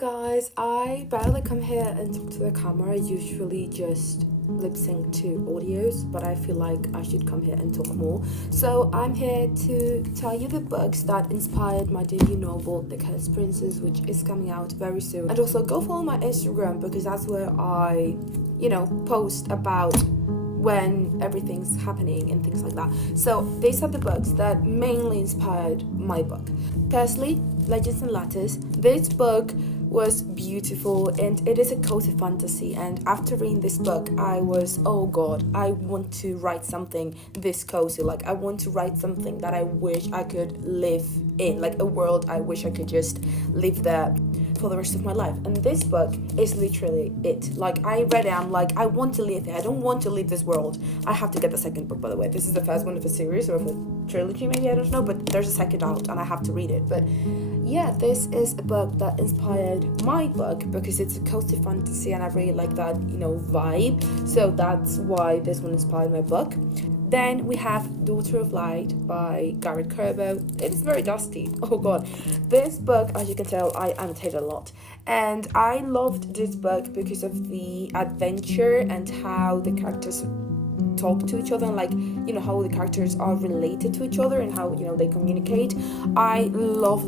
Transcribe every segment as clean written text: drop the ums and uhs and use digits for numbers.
guys, I barely come here and talk to the camera. I usually just lip sync to audios, but I feel like I should come here and talk more. So I'm here to tell you the books that inspired my debut novel, The Cursed Princess, which is coming out very soon. And also go follow my Instagram because that's where I, post about when everything's happening and things like that. So these are the books that mainly inspired my book. Firstly, Legends and Letters. This book was beautiful and it is a cozy fantasy, and after reading this book I was, oh god, I want to write something this cozy. Like, I want to write something that I wish I could live in, like a world I wish I could just live there for the rest of my life. And this book is literally it. Like, I read it, I'm like, I want to live here, I don't want to leave this world. I have to get the second book, by the way. This is the first one of a series or of a trilogy, maybe, I don't know, but there's a second out and I have to read it. But yeah, this is a book that inspired my book because it's a cozy fantasy and I really like that, vibe. So that's why this one inspired my book. Then we have Daughter of Light by Garrett Kerbo. It is very dusty. Oh god. This book, as you can tell, I annotated a lot. And I loved this book because of the adventure and how the characters talk to each other, and how the characters are related to each other and how they communicate. I love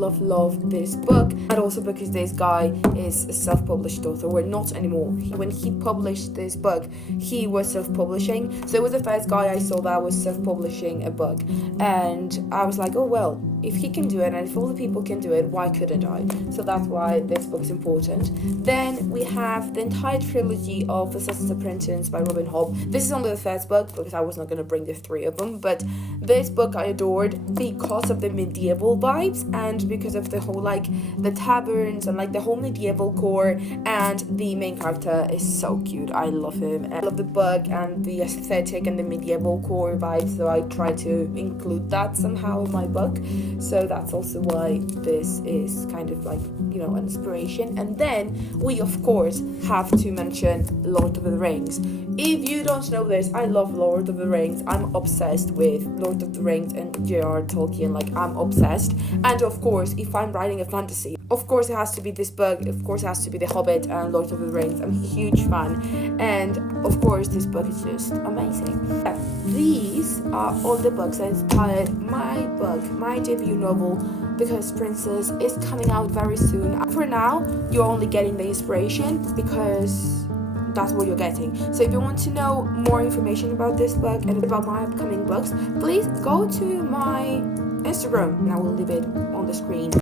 this book. And also because this guy is a self-published author, well, not anymore. When he published this book, he was self-publishing, so it was the first guy I saw that was self-publishing a book, and I was like, oh well, if he can do it and if all the people can do it, why couldn't I? So that's why this book is important. Then we have the entire trilogy of Assassin's Apprentice by Robin Hobb. This is only the first book because I was not going to bring the three of them, but this book I adored because of the medieval vibes and because of the whole the taverns and the whole medieval core, and the main character is so cute. I love him and I love the book and the aesthetic and the medieval core vibes, so I try to include that somehow in my book. So that's also why this is kind of an inspiration. And then we of course have to mention Lord of the Rings. If you don't know this, I love Lord of the Rings. I'm obsessed with Lord of the Rings and J.R. Tolkien. I'm obsessed. And of course, if I'm writing a fantasy, of course it has to be this book. Of course it has to be The Hobbit and Lord of the Rings. I'm a huge fan. And of course this book is just amazing. These are all the books that inspired my book, my debut novel, The Cursed Princess. Is coming out very soon. For now, you're only getting the inspiration because that's what you're getting. So if you want to know more information about this book and about my upcoming books, please go to my Instagram and I will leave it on the screen.